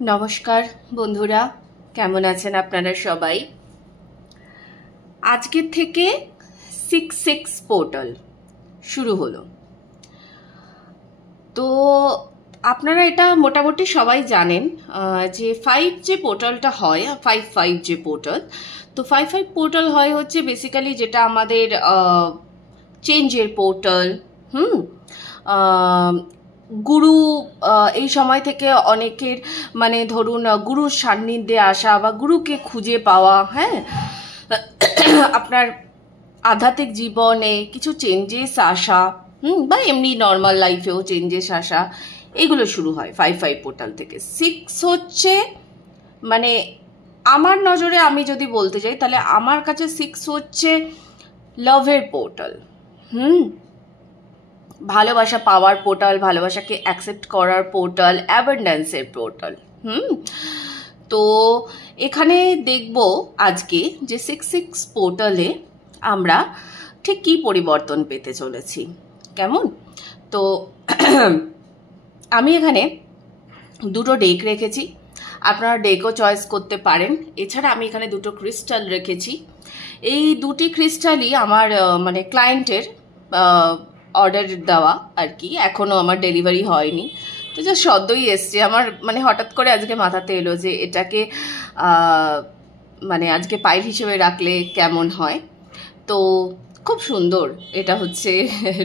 নমস্কার বন্ধুরা, কেমন আছেন আপনারা সবাই? আজকের থেকে 66 পোর্টাল শুরু হলো। তো আপনারা এটা মোটামুটি সবাই জানেন যে 5 যে পোর্টালটা হয়, 5 যে পোর্টাল, তো 5 পোর্টাল হয় হচ্ছে বেসিক্যালি যেটা আমাদের চেঞ্জের পোর্টাল। গুরু এই সময় থেকে অনেকের মানে ধরুন গুরুর সান্নিধ্যে আসা বা গুরুকে খুঁজে পাওয়া, হ্যাঁ, আপনার আধ্যাত্মিক জীবনে কিছু চেঞ্জেস আসা, বা এমনি নর্মাল লাইফেও চেঞ্জেস আসা, এগুলো শুরু হয় 5 পোর্টাল থেকে। 6 হচ্ছে মানে আমার নজরে আমি যদি বলতে যাই তাহলে আমার কাছে 6 হচ্ছে লাভের পোর্টাল। ভালোবাসা পাওয়ার পোর্টাল, ভালোবাসাকে অ্যাকসেপ্ট করার পোর্টাল, অ্যাবান্ড্যান্সের পোর্টাল। তো এখানে দেখব আজকে যে 66 পোর্টালে আমরা ঠিক কী পরিবর্তন পেতে চলেছি, কেমন? তো আমি এখানে দুটো ডেক রেখেছি, আপনারা ডেকও চয়েস করতে পারেন। এছাড়া আমি এখানে দুটো ক্রিস্টাল রেখেছি। এই দুটি ক্রিস্টালই আমার মানে ক্লায়েন্টের অর্ডার দেওয়া আর কি, এখনও আমার ডেলিভারি হয়নি। তো যা সদ্যই এসছে, আমার মানে হঠাৎ করে আজকে মাথাতে এলো যে এটাকে মানে আজকে পাইল হিসেবে রাখলে কেমন হয়। তো খুব সুন্দর, এটা হচ্ছে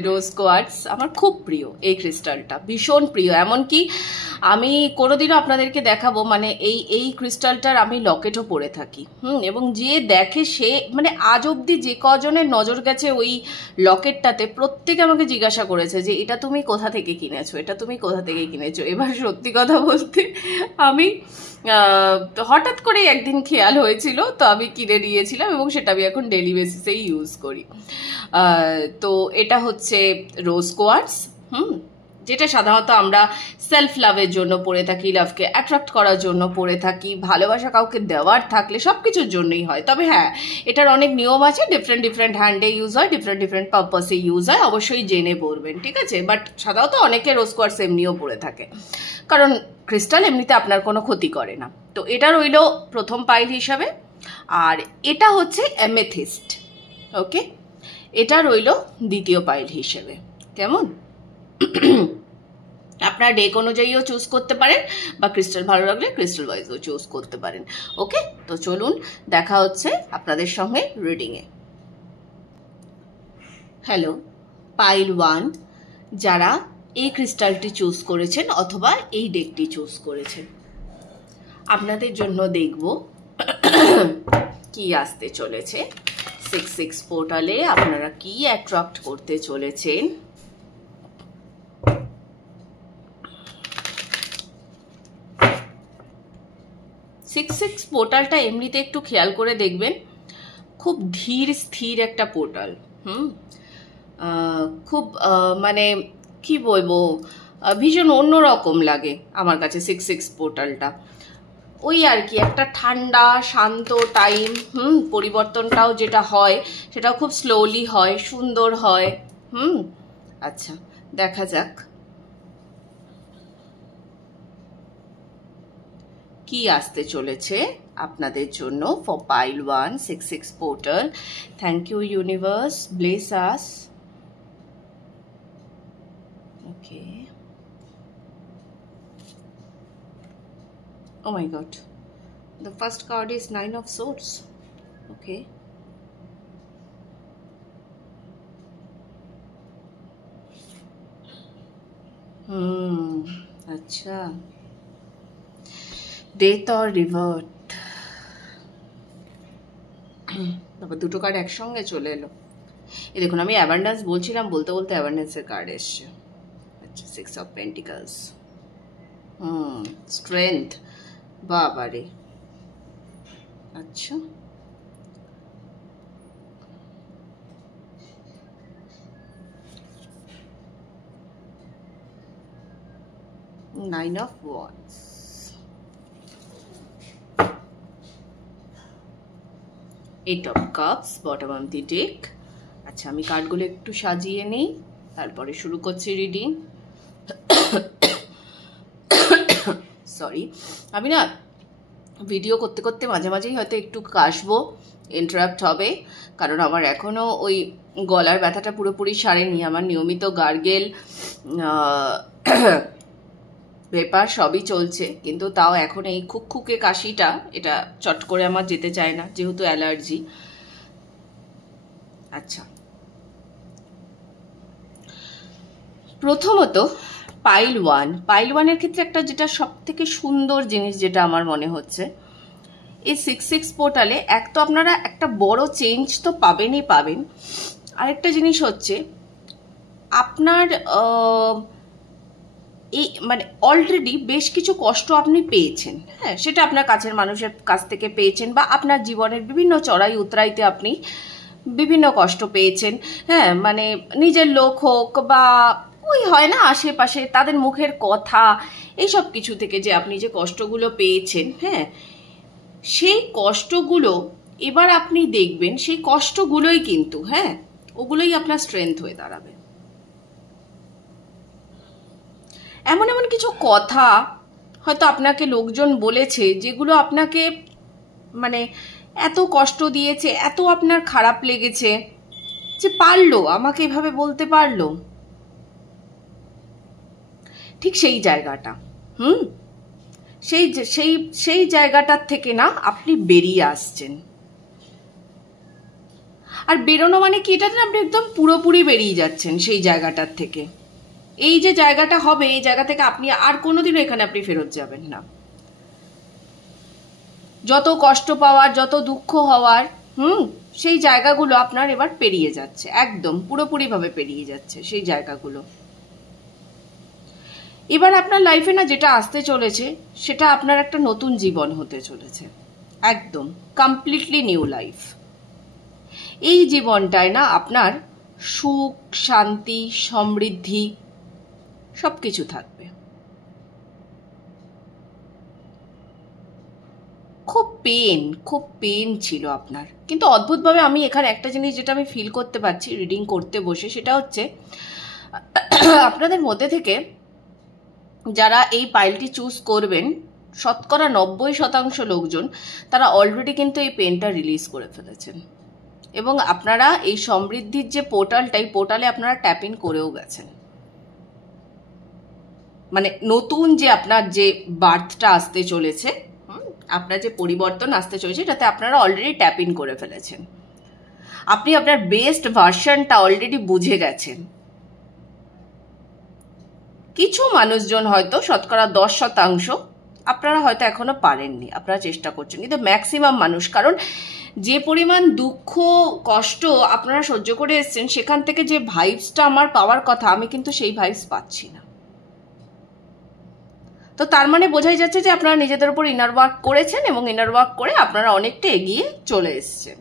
রোজ কোয়ার্টস। আমার খুব প্রিয় এই ক্রিস্টালটা, ভীষণ প্রিয়। এমনকি আমি কোনোদিনও আপনাদেরকে দেখাবো, মানে এই ক্রিস্টালটার আমি লকেটও পরে থাকি। এবং যে দেখে সে মানে আজ অবধি যে কজনের নজর গেছে ওই লকেটটাতে, প্রত্যেকে আমাকে জিজ্ঞাসা করেছে যে এটা তুমি কোথা থেকে কিনেছো, এটা তুমি কোথা থেকে কিনেছো। এবার সত্যি কথা বলতে আমি হঠাৎ করে একদিন খেয়াল হয়েছিল, তো আমি কিনে নিয়েছিলাম এবং সেটা আমি এখন ডেইলি বেসিসেই ইউজ করি। তো এটা হচ্ছে রোজ কোয়ার্টস, যেটা সাধারণত আমরা সেলফ লাভের জন্য পরে থাকি, লাভকে অ্যাট্রাক্ট করার জন্য পরে থাকি, ভালোবাসা কাউকে দেওয়ার থাকলে সব কিছুর জন্যই হয়। তবে হ্যাঁ, এটার অনেক নিয়ম আছে, ডিফারেন্ট হ্যান্ডে ইউজ হয়, ডিফারেন্ট পারপাসে ইউজ হয়, অবশ্যই জেনে পড়বেন, ঠিক আছে? বাট সাধারণত অনেকে রোজ কোয়ার্টস এমনিও পরে থাকে, কারণ ক্রিস্টাল এমনিতে আপনার কোনো ক্ষতি করে না। তো এটা রইল প্রথম পাইল হিসাবে, আর এটা হচ্ছে অ্যামেথিস্ট। ওকে, এটা রইল দ্বিতীয় পাইল হিসেবে। কেমন? আপনারা ডেক অনুযায়ীও চুজ করতে পারেন, বা ক্রিস্টাল ভালো লাগলে ক্রিস্টাল ওয়াইজও চুজ করতে পারেন। ওকে, তো চলুন দেখা হচ্ছে আপনাদের সঙ্গে রিডিংয়ে। হ্যালো পাইল 1, যারা এই ক্রিস্টালটি চুজ করেছেন অথবা এই ডেকটি চুজ করেছেন, আপনাদের জন্য দেখব কি আসতে চলেছে 66 পোর্টালে, আপনারা কি অ্যাট্রাক্ট করতে চলেছেন। সিক্স পোর্টালটা এমনিতে একটু খেয়াল করে দেখবেন, খুব ধীর স্থির একটা পোর্টাল। খুব মানে কি বলবো, ভীষণ অন্যরকম লাগে আমার কাছে 66 পোর্টালটা। ওই আর কি, একটা ঠান্ডা শান্ত টাইম। পরিবর্তনটাও যেটা হয় সেটাও খুব স্লোলি হয়, সুন্দর হয়। আচ্ছা, দেখা যাক কি আসতে চলেছে আপনাদের জন্য ফর পাইল 1 66 portal. Thank you universe, bless us. Okay, oh my god, the first card is 9 of swords. Okay, আচ্ছা, ডেথ অর রিভার্ট। তারপর দুটো কার্ড একসঙ্গে চলে এলো। এই দেখুন, আমি অ্যাবান্ডেন্স বলছিলাম, বলতে বলতে অ্যাবান্ডেন্সের কার্ড এসছে। আচ্ছা, 6 অফ পেন্টিকলস, স্ট্রেংথ, বাবারে। আচ্ছা, nine of wands, 8 of cups, bottom of the deck. আচ্ছা, আমি কার্ডগুলো একটু সাজিয়ে নেই, তারপরে শুরু করছি রিডিং। সরি, আমি না ভিডিও করতে করতে মাঝে মাঝেই হয়তো একটু কাশবো, ইন্টারাপ্ট হবে, কারণ আমার এখনও ওই গলার ব্যথাটা পুরোপুরি সারেনি। আমার নিয়মিত গার্গেল ভেপার সবই চলছে, কিন্তু তাও এখন এই খুকখুকে কাশিটা এটা চট করে আমার যেতে চায় না, যেহেতু অ্যালার্জি। আচ্ছা, প্রথমত পাইল ওয়ানের ক্ষেত্রে একটা যেটা সব থেকে সুন্দর জিনিস যেটা আমার মনে হচ্ছে, এই 6/6 পোর্টালে এক তো আপনারা একটা বড় চেঞ্জ তো পাবেনই পাবেন, আরেকটা জিনিস হচ্ছে আপনার এই মানে অলরেডি বেশ কিছু কষ্ট আপনি পেয়েছেন, হ্যাঁ, সেটা আপনার কাছের মানুষের কাছ থেকে পেয়েছেন, বা আপনার জীবনের বিভিন্ন চড়াই উতরাইতে আপনি বিভিন্ন কষ্ট পেয়েছেন, হ্যাঁ, মানে নিজের লোক হোক বা ওই হয় না আশেপাশে তাদের মুখের কথা, এইসব কিছু থেকে যে আপনি যে কষ্টগুলো পেয়েছেন, হ্যাঁ, সেই কষ্টগুলো এবার আপনি দেখবেন সেই কষ্টগুলোই কিন্তু, হ্যাঁ, ওগুলোই আপনার স্ট্রেংথ হয়ে দাঁড়াবে। এমন এমন কিছু কথা হয়তো আপনাকে লোকজন বলেছে যেগুলো আপনাকে মানে এত কষ্ট দিয়েছে, এত আপনার খারাপ লেগেছে যে পারলো আমাকে এভাবে বলতে পারলো, ঠিক সেই জায়গাটা সেই সেই সেই জায়গাটার থেকে না আপনি বেরিয়ে আসছেন। আর বেরোনো মানে কি, এটা না আপনি একদম পুরোপুরি বেরিয়ে যাচ্ছেন সেই জায়গাটার থেকে। এই যে জায়গাটা হবে, এই জায়গা থেকে আপনি আর কোনোদিনও এখানে আপনি ফেরত যাবেন না। যত কষ্ট পাওয়ার, যত দুঃখ হওয়ার, সেই জায়গাগুলো আপনার এবার পেরিয়ে যাচ্ছে, একদম পুরোপুরিভাবে পেরিয়ে যাচ্ছে সেই জায়গাগুলো। এবার আপনার লাইফে না যেটা আসতে চলেছে সেটা আপনার একটা নতুন জীবন হতে চলেছে, একদম কমপ্লিটলি নিউ লাইফ। এই জীবনটায় না আপনার সুখ, শান্তি, সমৃদ্ধি সবকিছু থাকবে। খুব পেন ছিল আপনার, কিন্তু অদ্ভুতভাবে আমি এখানে একটা জিনিস যেটা আমি ফিল করতে পারছি রিডিং করতে বসে, সেটা হচ্ছে আপনাদের মধ্যে থেকে যারা এই পাইলটি চুজ করবেন, শতকরা 90% লোকজন তারা অলরেডি কিন্তু এই পেনটা রিলিজ করে ফেলেছেন, এবং আপনারা এই সমৃদ্ধির যে পোর্টালটা, এই পোর্টালে আপনারা ট্যাপ ইন করেও গেছেন। মানে নতুন যে আপনার যে বার্থটা আসতে চলেছে, আপনার যে পরিবর্তন আসতে চলেছে, এটাতে আপনারা অলরেডি ট্যাপ ইন করে ফেলেছেন। আপনি আপনার বেস্ট ভার্সনটা অলরেডি বুঝে গেছেন। কিছু মানুষজন হয়তো শতকরা 10% আপনারা হয়তো এখনো পারেননি, আপনারা চেষ্টা করছেন, কিন্তু ম্যাক্সিমাম মানুষ, কারণ যে পরিমাণ দুঃখ কষ্ট আপনারা সহ্য করে এসছেন, সেখান থেকে যে ভাইবসটা আমার পাওয়ার কথা, আমি কিন্তু সেই ভাইবস পাচ্ছি না। তো তার মানে বোঝাই যাচ্ছে যে আপনারা নিজেদের উপর ইনার ওয়ার্ক করেছেন, এবং ইনার ওয়ার্ক করে আপনারা অনেকটা এগিয়ে চলে এসছেন।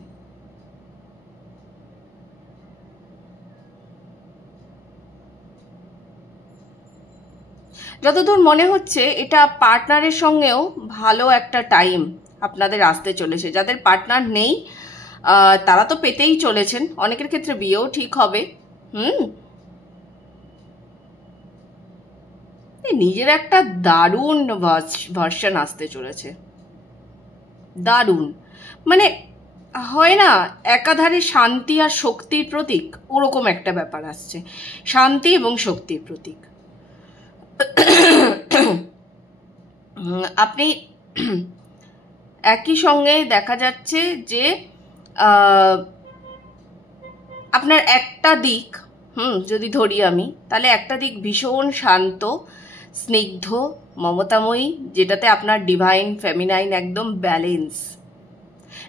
যতদূর মনে হচ্ছে এটা পার্টনারের সঙ্গেও ভালো একটা টাইম আপনাদের আসতে চলেছে। যাদের পার্টনার নেই তারা তো পেতেই চলেছেন, অনেকের ক্ষেত্রে বিয়েও ঠিক হবে। নিজের একটা দারুণ ভার্সন আসতে চলেছে, দারুণ, মানে হয় না একাধারে শান্তি আর শক্তির প্রতীক, ওরকম একটা ব্যাপার আসছে, শান্তি এবং শক্তির প্রতীক। আপনি একই সঙ্গে দেখা যাচ্ছে যে আপনার একটা দিক যদি ধরি আমি, তাহলে একটা দিক ভীষণ শান্ত, স্নিগ্ধ, মমতাময়ী, যেটাতে আপনার ডিভাইন ফেমিনাইন একদম ব্যালেন্স,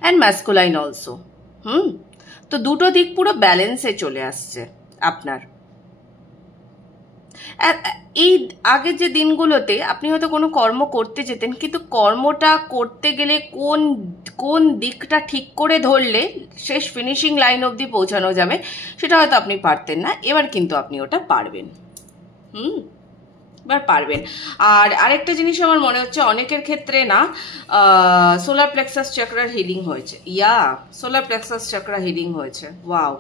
অ্যান্ড ম্যাসকুলাইন অলসো। তো দুটো দিক পুরো ব্যালেন্সে চলে আসছে আপনার। এই আগের যে দিনগুলোতে আপনি হয়তো কোনো কর্ম করতে যেতেন, কিন্তু কর্মটা করতে গেলে কোন দিকটা ঠিক করে ধরলে শেষ ফিনিশিং লাইন অবধি পৌঁছানো যাবে সেটা হয়তো আপনি পারতেন না, এবার কিন্তু আপনি ওটা পারবেন। এবার পারবেন। আর আরেকটা জিনিস আমার মনে হচ্ছে অনেকের ক্ষেত্রে না সোলার প্লেক্সাস চক্রার হিলিং হয়েছে। সোলার প্লেক্সাস চক্রা হিলিং হয়েছে। Wow,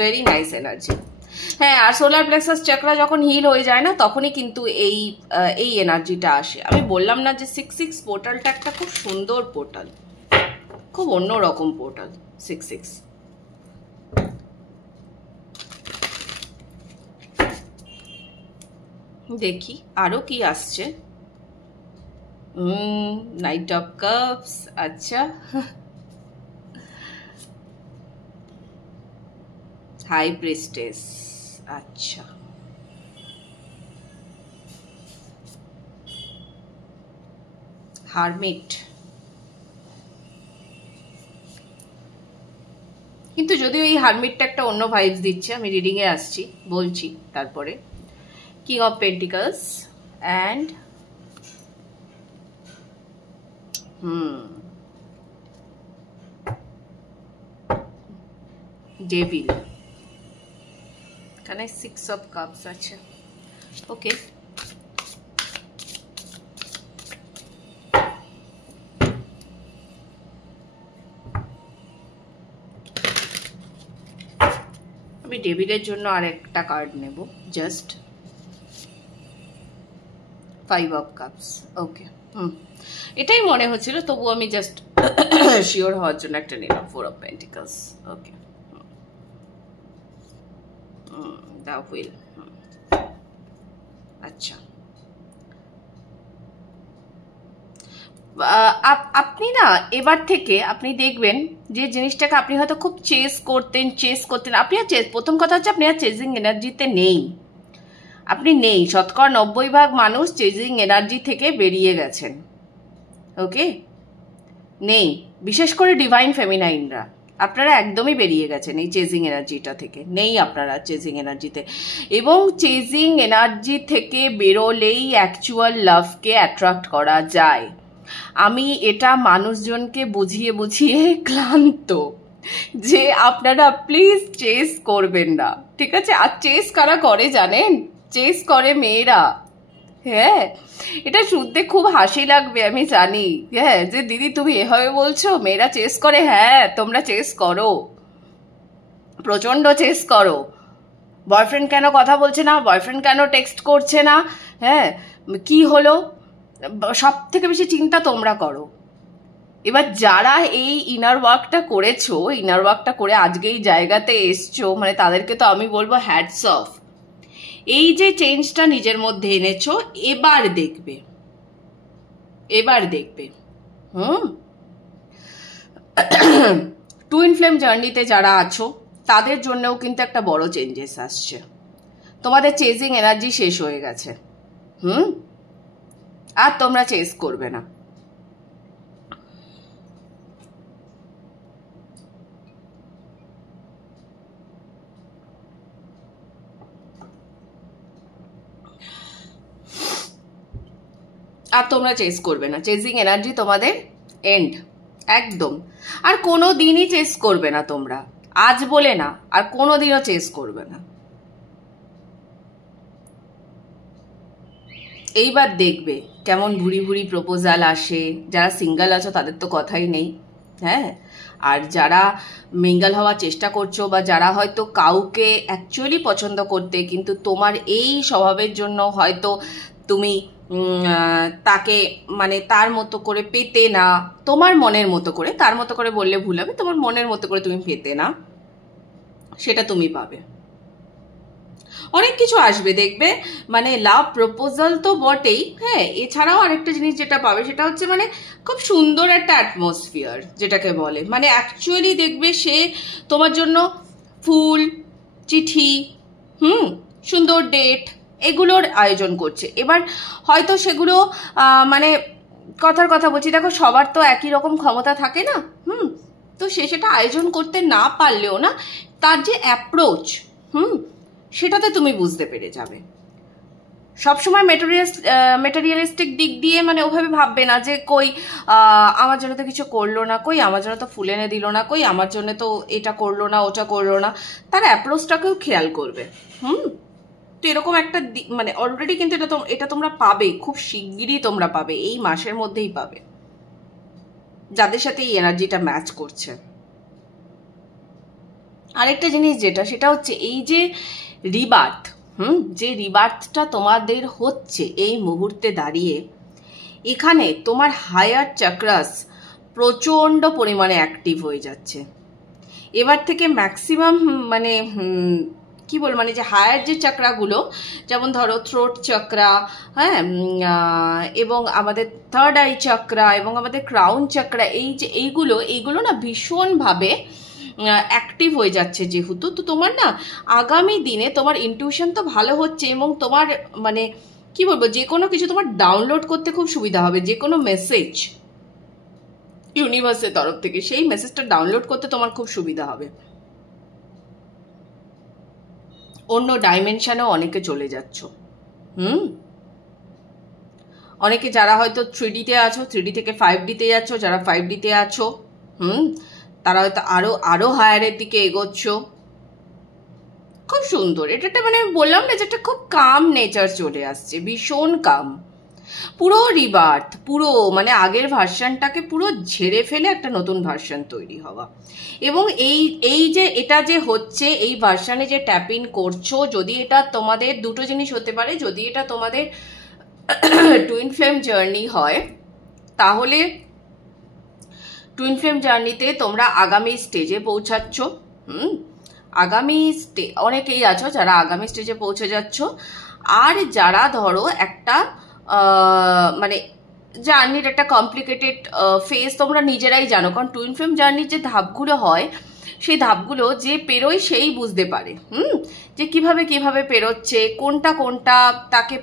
very nice energy. হ্যাঁ, আর সোলার প্লেক্সাস চাকরা যখন হিল হয়ে যায় না তখনই কিন্তু এই এনার্জিটা আসে। আমি বললাম না যে 6-6 পোর্টালটা একটা খুব সুন্দর পোর্টাল, খুব অন্যরকম পোর্টাল 6-6। দেখি আরো কি আসছে। নাইট অফ কাপস, আচ্ছা। হাই প্রিস্টেস, আচ্ছা। হারমিট, কিন্তু যদিও এই হারমিটটা একটা অন্য ভাইবস দিচ্ছে, আমি রিডিং এ আসছি বলছি তারপরে। King of pentacles and devil, এখানে 6 অফ কাপস আছে। ওকে, আমি ডেভিলের জন্য আর একটা কার্ড নেব, জাস্ট 5 অফ কাপস। ওকে, এটাই মনে হচ্ছিল, তবু আমি জাস্ট শিওর হওয়ার জন্য একটা নিলাম 4 of pentacles. Okay, the wheel, আচ্ছা। আপনি না এবার থেকে আপনি দেখবেন যে জিনিসটাকে আপনি হয়তো খুব চেস করতেন, আপনি আর প্রথম কথা হচ্ছে আপনি আর চেজিং এনার্জিতে নেই, আপনি নেই। 90% মানুষ চেজিং এনার্জি থেকে বেরিয়ে গেছেন। ওকে, নেই, বিশেষ করে ডিভাইন ফেমিনাইনরা আপনারা একদমই বেরিয়ে গেছেন এই চেজিং এনার্জিটা থেকে, নেই আপনারা চেজিং এনার্জিতে। এবং চেজিং এনার্জি থেকে বেরোলেই অ্যাকচুয়াল লাভকে অ্যাট্রাক্ট করা যায়। আমি এটা মানুষজনকে বুঝিয়ে বুঝিয়ে ক্লান্ত যে আপনারা প্লিজ চেস করবেন না, ঠিক আছে? আর চেস কারা করে জানেন? চেস করে মেয়েরা। হ্যাঁ, এটা শুনতে খুব হাসি লাগবে আমি জানি, হ্যাঁ, যে দিদি তুমি এভাবে বলছো মেয়েরা চেস করে। হ্যাঁ, তোমরা চেস করো, প্রচন্ড চেস করো। বয়ফ্রেন্ড কেন কথা বলছে না, বয়ফ্রেন্ড কেন টেক্সট করছে না, হ্যাঁ, কি হলো, সব থেকে বেশি চিন্তা তোমরা করো। এবার যারা এই ইনার ওয়ার্কটা করেছো, ইনার ওয়ার্কটা করে আজকে এই জায়গাতে এসছো, মানে তাদেরকে তো আমি বলবো হ্যাটস অফ। এই যে চেঞ্জটা নিজের মধ্যে এনেছো, এবার দেখবে, এবার দেখবে। টুইন ফ্লেম জার্নিতে যারা আছো তাদের জন্যও কিন্তু একটা বড় চেঞ্জেস আসছে। তোমাদের চেজিং এনার্জি শেষ হয়ে গেছে। আর তোমরা চেস করবে না। আর তোমরা চেস করবে না, চেজিং এনার্জি তোমাদের এন্ড একদম। আর কোনো দিনই চেস করবে না তোমরা, আজ বলে না, আর কোনো দিনও চেস করবে না। এইবার দেখবে কেমন ভুরি ভুরি প্রপোজাল আসে। যারা সিঙ্গেল আছো তাদের তো কথাই নেই, হ্যাঁ। আর যারা মিঙ্গল হওয়ার চেষ্টা করছো, বা যারা হয়তো কাউকে অ্যাকচুয়ালি পছন্দ করতে, কিন্তু তোমার এই স্বভাবের জন্য হয়তো তুমি তাকে মানে তার মতো করে পেতে না, তোমার মনের মতো করে, তার মতো করে বললে ভুল হবে, তোমার মনের মতো করে তুমি পেতে না, সেটা তুমি পাবে। অনেক কিছু আসবে দেখবে, মানে লাভ প্রপোজাল তো বটেই, হ্যাঁ, এছাড়াও আরেকটা জিনিস যেটা পাবে সেটা হচ্ছে মানে খুব সুন্দর একটা অ্যাটমসফিয়ার, যেটাকে বলে মানে অ্যাকচুয়ালি দেখবে সে তোমার জন্য ফুল, চিঠি, সুন্দর ডেট, এগুলোর আয়োজন করছে। এবার হয়তো সেগুলো মানে কথার কথা বলছি, দেখো সবার তো একই রকম ক্ষমতা থাকে না, তো সে সেটা আয়োজন করতে না পারলেও না, তার যে অ্যাপ্রোচ, সেটাতে তুমি বুঝতে পেরে যাবে। সবসময় মেটেরিয়ালিস্টিক দিক দিয়ে মানে ওভাবে ভাববে না যে কই আমার জন্য তো কিছু করলো না, কই আমার জন্য তো ফুল এনে দিল না, কই আমার জন্য তো এটা করলো না, ওটা করলো না। তার অ্যাপ্রোচটাকেও খেয়াল করবে। তো এরকম একটা মানে অলরেডি কিন্তু এটা তোমরা পাবে, খুব শিগগিরই তোমরা পাবে, এই মাসের মধ্যেই পাবে, যাদের সাথে এই এনার্জিটা ম্যাচ করছে। আরেকটা জিনিস যেটা, সেটা হচ্ছে এই যে রিবার্থ, যে রিবার্থটা তোমাদের হচ্ছে এই মুহূর্তে দাঁড়িয়ে, এখানে তোমার হায়ার চাক্রাস প্রচণ্ড পরিমাণে অ্যাক্টিভ হয়ে যাচ্ছে। এবার থেকে ম্যাক্সিমাম মানে কি বল, মানে যে হায়ার যে চাকরাগুলো, যেমন ধরো থ্রোট চক্রা, হ্যাঁ, এবং আমাদের থার্ড আই চক্রা এবং আমাদের ক্রাউন চক্রা, এইগুলো না ভীষণভাবে অ্যাক্টিভ হয়ে যাচ্ছে যেহেতু, তো তোমার না আগামী দিনে তোমার ইনটিউশন তো ভালো হচ্ছে এবং তোমার মানে কি বলবো, যে কোনো কিছু তোমার ডাউনলোড করতে খুব সুবিধা হবে। যে কোনো মেসেজ ইউনিভার্সের তরফ থেকে, সেই মেসেজটা ডাউনলোড করতে তোমার খুব সুবিধা হবে। অন্য ডাইমেনশনেও অনেকে চলে যাচ্ছ। অনেকে যারা হয়তো 3Dতে আছো, 3D থেকে 5Dতে যাচ্ছ, যারা 5Dতে আছো তারা হয়তো আরো হায়ারের দিকে এগোচ্ছ। খুব সুন্দর। এটা একটা মানে বললাম না, যেটা খুব কাম নেচার চলে আসছে, ভীষণ কাম, পুরো রিবার্থ, পুরো মানে আগের ভার্সনটাকে পুরো ঝেড়ে ফেলে একটা নতুন ভার্সন তৈরি হওয়া। এবং এই যে এটা যে হচ্ছে, এই ভার্সনে যে ট্যাপ ইন করছো, যদি এটা তোমাদের দুটো জিনিস হতে পারে, যদি এটা তোমাদের টুইন ফ্লেম জার্নি হয়, তাহলে টুইন ফ্লেম জার্নিতে তোমরা আগামী স্টেজে পৌঁছাচ্ছ। আগামী অনেকেই আছো যারা আগামী স্টেজে পৌঁছে যাচ্ছ। আর যারা ধরো একটা মানে জার্নির একটা কমপ্লিকেটেড ফেজ তোমরা নিজেরাই জানো, কারণ টুইন ফ্লেম জার্নির যে ধাপগুলো হয়, সেই ধাপগুলো যে পেরোয় সেই বুঝতে পারে যে কিভাবে কিভাবে পেরোচ্ছে, কোনটা তাকে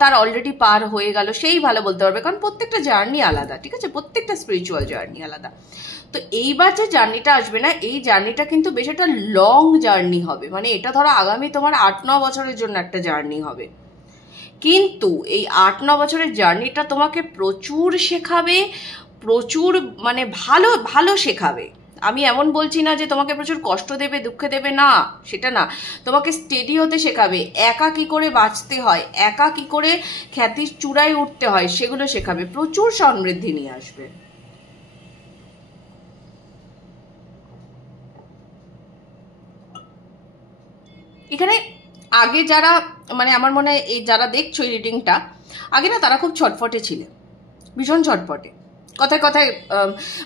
তার অলরেডি পার হয়ে গেল, সেই ভালো বলতে পারবে, কারণ প্রত্যেকটা জার্নি আলাদা, ঠিক আছে, প্রত্যেকটা স্পিরিচুয়াল জার্নি আলাদা। তো এইবার যে জার্নিটা আসবে না, এই জার্নিটা কিন্তু বেশ একটা লং জার্নি হবে। মানে এটা ধরো আগামী তোমার 8-9 বছরের জন্য একটা জার্নি হবে, কিন্তু এই 8-9 বছরের জার্নিটা তোমাকে প্রচুর শেখাবে, প্রচুর মানে ভালো ভালো শেখাবে। আমি এমন বলছি না যে তোমাকে প্রচুর কষ্ট দেবে, দুঃখ দেবে, না, সেটা না। তোমাকে স্টেডি হতে শেখাবে, একা কি করে বাঁচতে হয়, একা কি করে খ্যাতির চূড়ায় উঠতে হয়, সেগুলো শেখাবে, প্রচুর সমৃদ্ধি নিয়ে আসবে। এখানে আগে যারা মানে আমার মনে হয় এই যারা দেখছো এই রিডিংটা, আগে না তারা খুব ছটফটে ছিলেন, ভীষণ ছটফটে, কথায় কথায়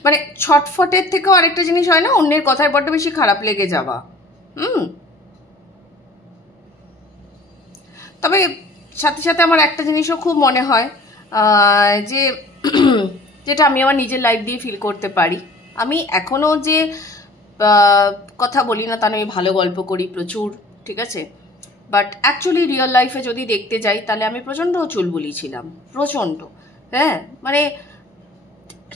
মানে ছটফটের থেকেও আরেকটা জিনিস হয় না, অন্যের কথায় বড্ড বেশি খারাপ লেগে যাওয়া। তবে সাথে সাথে আমার একটা জিনিসও খুব মনে হয় যে যেটা আমি আমার নিজের লাইফ দিয়ে ফিল করতে পারি, আমি এখনো যে কথা বলি না তা আমি ভালো গল্প করি প্রচুর, ঠিক আছে, বাট অ্যাকচুয়ালি রিয়েল লাইফে যদি দেখতে যাই তাহলে আমি প্রচণ্ড চুলবুলি ছিলাম, প্রচণ্ড। হ্যাঁ, মানে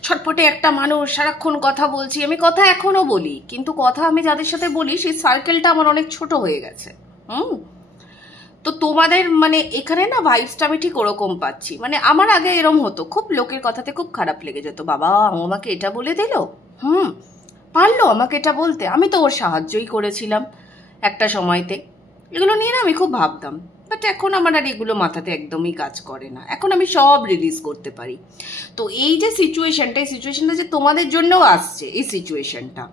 ছটপটে একটা মানুষ, সারাক্ষণ কথা বলছি, আমি কথা এখনো বলি, কিন্তু কথা আমি যাদের সাথে বলি সেই সার্কেলটা আমার অনেক ছোট হয়ে গেছে। তো তোমাদের মানে এখানে না ভাইবসটা আমি ঠিক ওরকম পাচ্ছি। মানে আমার আগে এরম হতো, খুব লোকের কথাতে খুব খারাপ লেগে যেত, বাবা আমাকে এটা বলে দিল, পারলো আমাকে এটা বলতে, আমি তো ওর সাহায্যই করেছিলাম একটা সময়তে, এগুলো নিয়ে না আমি খুব ভাবতাম। বাট এখন আমার আর এগুলো মাথাতে একদমই কাজ করে না, এখন আমি সব রিলিজ করতে পারি। তো এই যে সিচুয়েশনটা, এই সিচুয়েশনটা যে তোমাদের জন্যও আসছে, এই সিচুয়েশনটা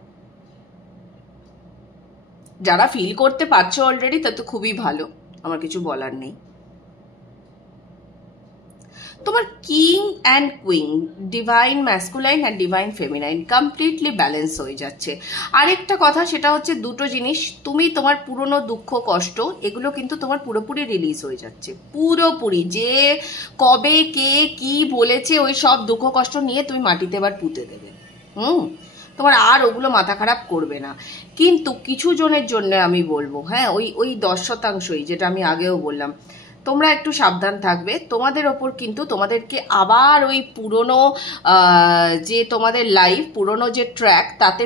যারা ফিল করতে পারছো অলরেডি, তা তো খুবই ভালো, আমার কিছু বলার নেই। তোমার king and queen, divine masculine and divine feminine completely balance হয়ে যাচ্ছে। আরেকটা কথা, সেটা হচ্ছে দুটো জিনিস, তুমি তোমার পুরনো দুঃখ কষ্ট এগুলো কিন্তু তোমার পুরোপুরি রিলিজ হয়ে যাচ্ছে, পুরোপুরি। যে কবে কে কি বলেছে ওই সব দুঃখ কষ্ট নিয়ে তুমি মাটিতে এবার পুঁতে দেবে, তোমার আর ওগুলো মাথা খারাপ করবে না। কিন্তু কিছু জনের জন্য আমি বলবো, হ্যাঁ, ওই 10%, যেটা আমি আগেও বললাম, তোমরা একটু সাবধান থাকবে। তোমাদের ওপর কিন্তু তোমাদেরকে আবার ওই পুরনো যে তোমাদের লাইফ, পুরনো যে ট্র্যাক, তাতে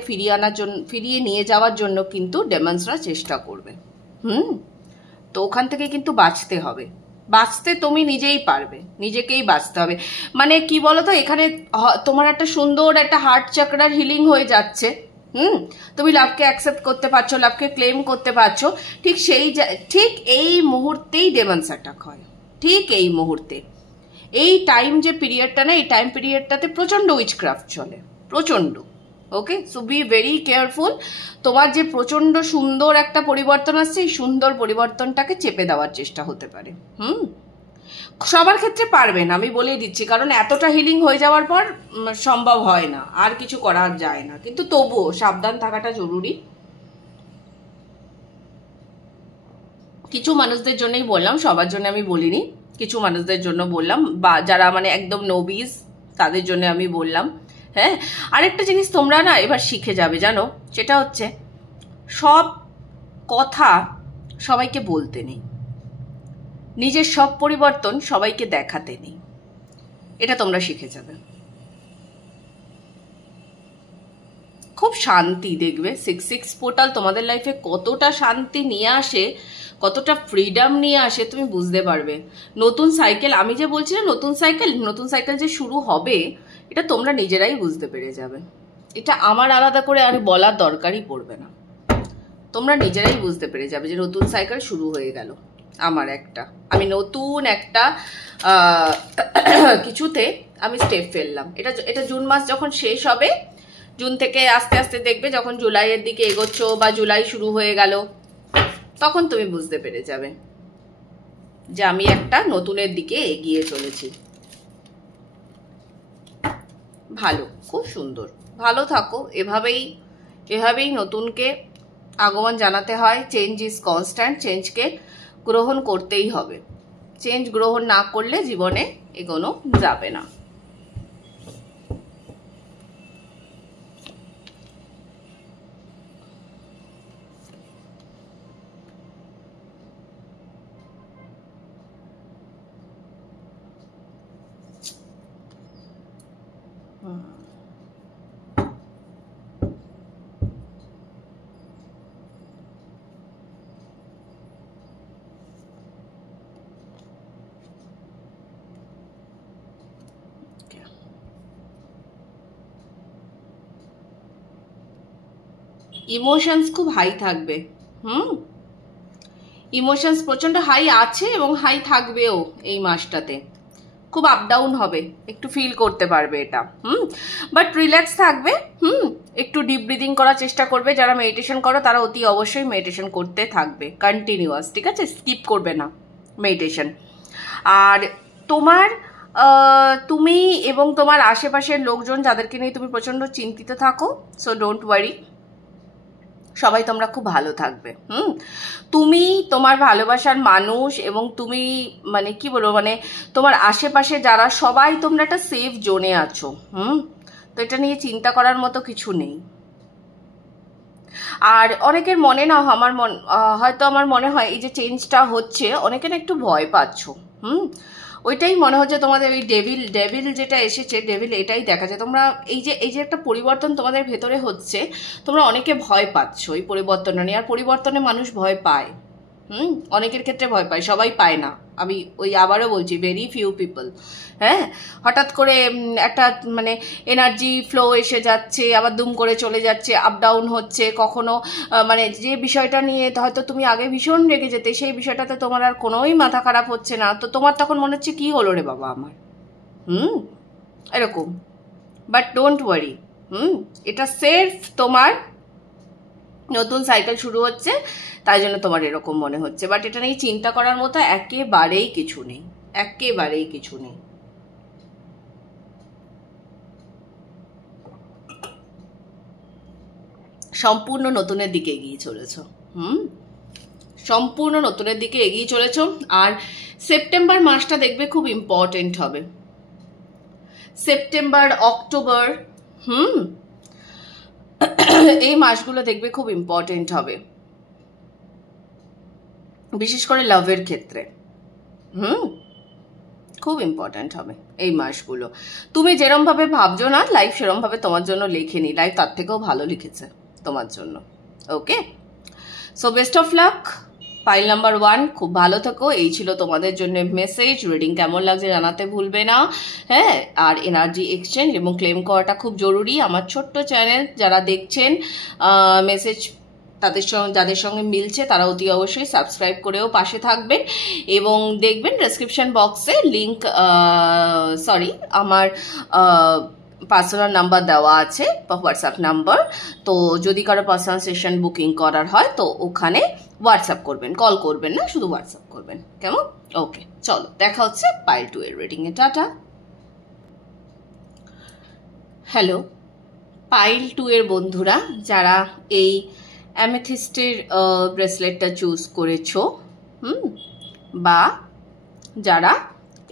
ফিরিয়ে নিয়ে যাওয়ার জন্য কিন্তু ডেমন্সরা চেষ্টা করবে। তো ওখান থেকে কিন্তু বাঁচতে হবে, বাঁচতে তুমি নিজেই পারবে, নিজেকেই বাঁচতে হবে। মানে কি বলতো, এখানে তোমার একটা সুন্দর একটা হার্ট চাকরার হিলিং হয়ে যাচ্ছে, তুমি লাভকে অ্যাকসেপ্ট করতে পারছো, লাভকে ক্লেম করতে পারছো, ঠিক এই মুহূর্তেই ডেমন্স অ্যাটাক হয়, ঠিক এই মুহূর্তে। এই টাইম যে পিরিয়ডটা না, এই টাইম পিরিয়ডটাতে প্রচন্ড উইচক্রাফট চলে, প্রচন্ড, ওকে, সো বি ভেরি কেয়ারফুল। তোমার যে প্রচন্ড সুন্দর একটা পরিবর্তন আসছে, এই সুন্দর পরিবর্তনটাকে চেপে দেওয়ার চেষ্টা হতে পারে। সবার ক্ষেত্রে পারবেন, আমি বলেই দিচ্ছি, কারণ এতটা হিলিং হয়ে যাওয়ার পর সম্ভব হয় না, আর কিছু করা যায় না, কিন্তু তবুও সাবধান থাকাটা জরুরি। কিছু মানুষদের জন্যই বললাম, সবার জন্য আমি বলিনি, কিছু মানুষদের জন্য বললাম, বা যারা মানে একদম নবিজ তাদের জন্য আমি বললাম। হ্যাঁ, আরেকটা জিনিস তোমরা না এবার শিখে যাবে, জানো, সেটা হচ্ছে সব কথা সবাইকে বলতে নেই, নিজের সব পরিবর্তন সবাইকে দেখাতে নেই, এটা তোমরা শিখে যাবে। খুব শান্তি দেখবে 6-6 পোর্টাল তোমাদের লাইফে কতটা শান্তি নিয়ে আসে, কতটা ফ্রিডম নিয়ে আসে তুমি বুঝতে পারবে। নতুন সাইকেল, আমি যে বলছি না নতুন সাইকেল যে শুরু হবে, এটা তোমরা নিজেরাই বুঝতে পেরে যাবে। এটা আমার আলাদা করে আর বলার দরকারই পড়বে না, তোমরা নিজেরাই বুঝতে পেরে যাবে যে নতুন সাইকেল শুরু হয়ে গেল। আমি নতুন একটা কিছুতে আমি স্টেপ ফেললাম। এটা জুন মাস যখন শেষ হবে, জুন থেকে আস্তে আস্তে দেখবে যখন জুলাইয়ের দিকে এগোচ্ছ বা জুলাই শুরু হয়ে গেল, তখন তুমি বুঝতে পেরে যাবে যে আমি একটা নতুনের দিকে এগিয়ে চলেছি। ভালো, খুব সুন্দর, ভালো থাকো, এভাবেই নতুনকে আগমন জানাতে হয়। চেঞ্জ ইজ কনস্ট্যান্ট, চেঞ্জকে গ্রহণ করতেই হবে, চেঞ্জ গ্রহণ না করলে জীবনে এগোনো যাবে না। ইমোশনস খুব হাই থাকবে। ইমোশনস প্রচন্ড হাই আছে এবং হাই থাকবেও এই মাসটাতে, খুব আপ ডাউন হবে, একটু ফিল করতে পারবে এটা। বাট রিল্যাক্স থাকবে। একটু ডিপ ব্রিদিং করার চেষ্টা করবে। যারা মেডিটেশন করো তারা অতি অবশ্যই মেডিটেশন করতে থাকবে কন্টিনিউয়াস, ঠিক আছে, স্কিপ করবে না মেডিটেশন। আর তুমি এবং তোমার আশেপাশের লোকজন যাদেরকে নিয়ে তুমি প্রচন্ড চিন্তিত থাকো, সো ডোন্ট ওয়ারি, সবাই তোমরা খুব ভালো থাকবে। তুমি তোমার ভালোবাসার মানুষ এবং তুমি মানে কি বলবো, মানে তোমার আশেপাশে যারা, সবাই তোমরা একটা সেফ জোনে আছো। তো এটা নিয়ে চিন্তা করার মতো কিছু নেই। আর অনেকের মনে না, হয়তো আমার মনে হয় এই যে চেঞ্জটা হচ্ছে, অনেকে না একটু ভয় পাচ্ছ। ওইটাই মনে হচ্ছে তোমাদের ওই ডেভিল যেটা এসেছে, ডেভিল এটাই দেখাচ্ছে। তোমরা এই যে একটা পরিবর্তন তোমাদের ভেতরে হচ্ছে, তোমরা অনেকে ভয় পাচ্ছ এই পরিবর্তনটা নিয়ে। আর পরিবর্তনে মানুষ ভয় পায়, অনেকের ক্ষেত্রে ভয় পায়, সবাই পায় না। আমি আবারও বলছি, ভেরি ফিউ পিপল। হ্যাঁ, হঠাৎ করে একটা মানে এনার্জি ফ্লো এসে যাচ্ছে, আবার দুম করে চলে যাচ্ছে, আপ ডাউন হচ্ছে। কখনো মানে যে বিষয়টা নিয়ে হয়তো তুমি আগে ভীষণ রেগে যেতে, সেই বিষয়টাতে তোমার আর কোনোই মাথা খারাপ হচ্ছে না, তো তোমার তখন মনে হচ্ছে কি হলো রে বাবা আমার, এরকম। বাট ডোন্ট ওয়ারি, এটা সেলফ তোমার নতুন সাইকেল শুরু হচ্ছে, তাই জন্য তোমার এরকম মনে হচ্ছে। বাট এটা নিয়ে চিন্তা করার মতো একেবারেই কিছু নেই, একেবারেই কিছু নেই। সম্পূর্ণ নতুনের দিকে এগিয়ে চলেছ। সম্পূর্ণ নতুনের দিকে এগিয়ে চলেছ। আর সেপ্টেম্বর মাসটা দেখবে খুব ইম্পর্টেন্ট হবে। সেপ্টেম্বর, অক্টোবর, এই মাসগুলো দেখবে খুব ইম্পর্টেন্ট হবে, বিশেষ করে লাভের ক্ষেত্রে। খুব ইম্পর্টেন্ট হবে এই মাসগুলো। তুমি যেরম ভাবে ভাবছো না, লাইফ সেরম ভাবে তোমার জন্য লেখেনি, লাইফ তার থেকেও ভালো লিখেছে তোমার জন্য। Okay, so best of luck. File number 1, খুব ভালো থেকো। এই ছিল তোমাদের জন্য মেসেজ। রিডিং কেমন লাগছে জানাতে ভুলবে না। হ্যাঁ, আর এনার্জি এক্সচেঞ্জ এবং ক্লেম করাটা খুব জরুরি। আমার ছোট্ট চ্যানেল যারা দেখছেন, মেসেজ যাদের সঙ্গে মিলছে তারা অতি অবশ্যই সাবস্ক্রাইব করেও পাশে থাকবেন। এবং দেখবেন ডেসক্রিপশন বক্সে লিঙ্ক, আমার পার্সোনাল নাম্বার দেওয়া আছে, হোয়াটসঅ্যাপ নাম্বার। তো যদি কারো পার্সোনাল সেশন বুকিং করার হয় তো ওখানে হোয়াটসঅ্যাপ করবেন, কল করবেন না, শুধু হোয়াটসঅ্যাপ করবেন, কেমন? ওকে, চলো দেখা হচ্ছে পাইল 2 এর রিডিংয়ে। টাটা। হ্যালো পাইল 2 এর বন্ধুরা, যারা এই অ্যামেথিস্টের ব্রেসলেটটা চুজ করেছো, বা যারা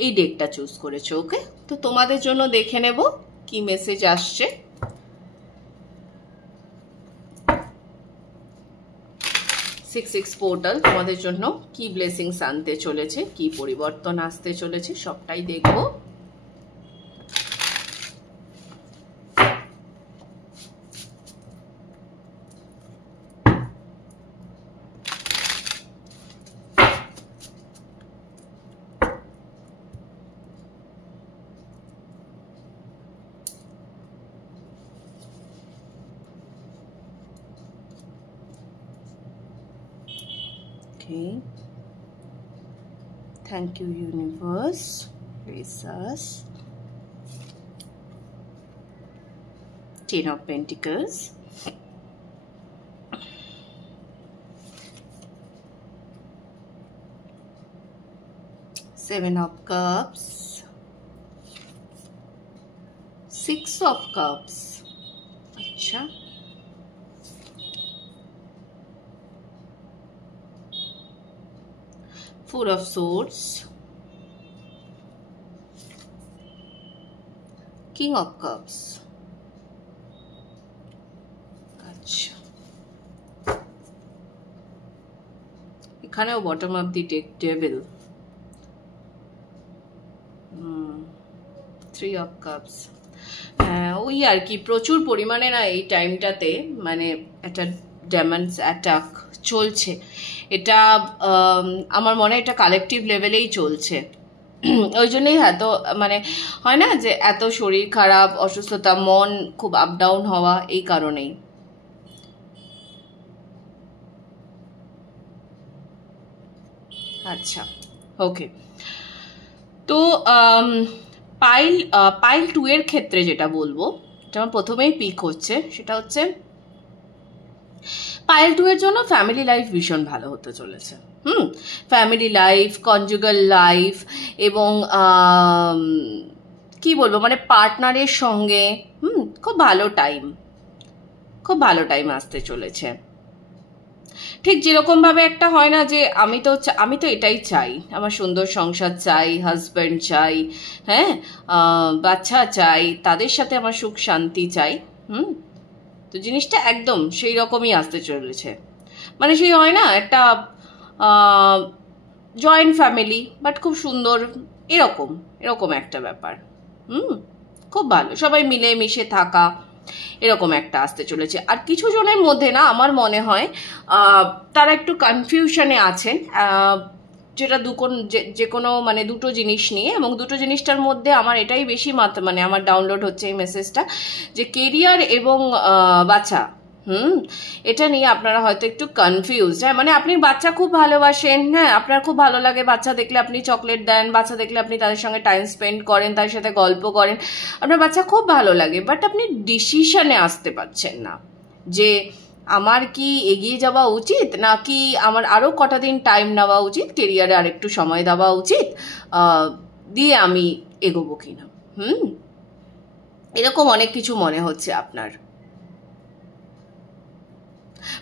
এই ডেকটা চুজ করেছো, ওকে? তো তোমাদের জন্য দেখে নেব কি মেসেজ আসছে। সিক্স পোর্টাল তোমাদের জন্য কি ব্লেসিংস আনতে চলেছে, কি পরিবর্তন আসতে চলেছে, সবটাই দেখবো। Okay. Thank you, universe. Bless us. 10 of Pentacles. Seven of Cups. 6 of Cups. अच्छा, Four of Swords, King of Cups। আচ্ছা, এখানেও bottom of the day devil, 3 of Cups। ওই আর কি, প্রচুর পরিমাণে না এই টাইমটাতে মানে একটা ডেমন্স অ্যাটাক চলছে। এটা আমার মনে হয় এটা কালেকটিভ লেভেলেই চলছে। ওই জন্যই এত মানে হয় না যে এত শরীর খারাপ, অসুস্থতা, মন খুব আপ ডাউন হওয়া, এই কারণেই। আচ্ছা, ওকে। তো পাইল 2 এর ক্ষেত্রে যেটা বলবো, এটা আমার প্রথমেই পিক হচ্ছে, সেটা হচ্ছে পাইল 2 এর জন্য ফ্যামিলি লাইফ ভীষণ ভালো হতে চলেছে। ফ্যামিলি লাইফ, কনজুগাল লাইফ, এবং কি বলবো মানে পার্টনারের সঙ্গে খুব ভালো টাইম আসতে চলেছে। ঠিক যেরকম ভাবে একটা হয় না যে আমি তো এটাই চাই, আমার সুন্দর সংসার চাই, হাজব্যান্ড চাই, হ্যাঁ, বাচ্চা চাই, তাদের সাথে আমার সুখ শান্তি চাই। তো জিনিসটা একদম সেই রকমই আসতে চলেছে। মানে সেই হয় না একটা জয়েন্ট ফ্যামিলি, বাট খুব সুন্দর, এরকম একটা ব্যাপার। খুব ভালো, সবাই মিলে মিশে থাকা, এরকম একটা আসতে চলেছে। আর কিছু জনের মধ্যে না আমার মনে হয় তারা একটু কনফিউশনে আছেন, যেটা যে কোনো মানে দুটো জিনিস নিয়ে, এবং দুটো জিনিসটার মধ্যে আমার এটাই বেশি মানে আমার ডাউনলোড হচ্ছে এই মেসেজটা, যে কেরিয়ার এবং বাচ্চা, এটা নিয়ে আপনারা হয়তো একটু কনফিউজ। হ্যাঁ, মানে আপনি বাচ্চা খুব ভালোবাসেন, হ্যাঁ, আপনার খুব ভালো লাগে বাচ্চা দেখলে, আপনি চকলেট দেন, বাচ্চা দেখলে আপনি তাদের সঙ্গে টাইম স্পেন্ড করেন, তাদের সাথে গল্প করেন, আপনার বাচ্চা খুব ভালো লাগে, বাট আপনি ডিসিশনে আসতে পারছেন না যে আমার কি এগিয়ে যাওয়া উচিত, নাকি আমার আরও কটা দিন টাইম নেওয়া উচিত, কেরিয়ারে আরেকটু সময় দেওয়া উচিত, দিয়ে আমি এগোবো কিনা। এরকম অনেক কিছু মনে হচ্ছে আপনার।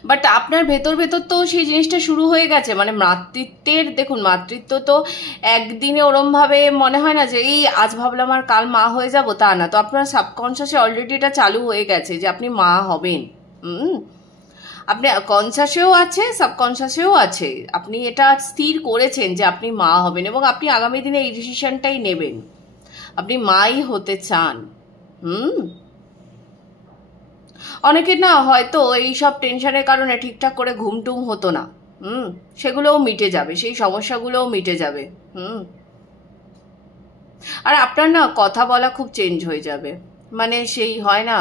বাট আপনার ভেতর তো সেই জিনিসটা শুরু হয়ে গেছে। মানে মাতৃত্বের, দেখুন মাতৃত্ব তো একদিনে ওরমভাবে মনে হয় না যে এই আজ ভাবলাম আর কাল মা হয়ে যাব, তা না। তো আপনার সাবকনশাসে অলরেডি এটা চালু হয়ে গেছে যে আপনি মা হবেন। আপনি কনসাসেও আছে, সাবকনশাসেও আছে, আপনি এটা স্থির করেছেন যে আপনি মা হবেন, এবং আপনি আগামী দিনে এই ডিসিশনটাই নেবেন, আপনি মাই হতে চান। অনেকের না হয়তো এই সব টেনশনের কারণে ঠিকঠাক করে ঘুমটুম হতো না, সেগুলোও মিটে যাবে, সেই সমস্যাগুলোও মিটে যাবে। আর আপনার না কথা বলা খুব চেঞ্জ হয়ে যাবে, মানে সেই হয় না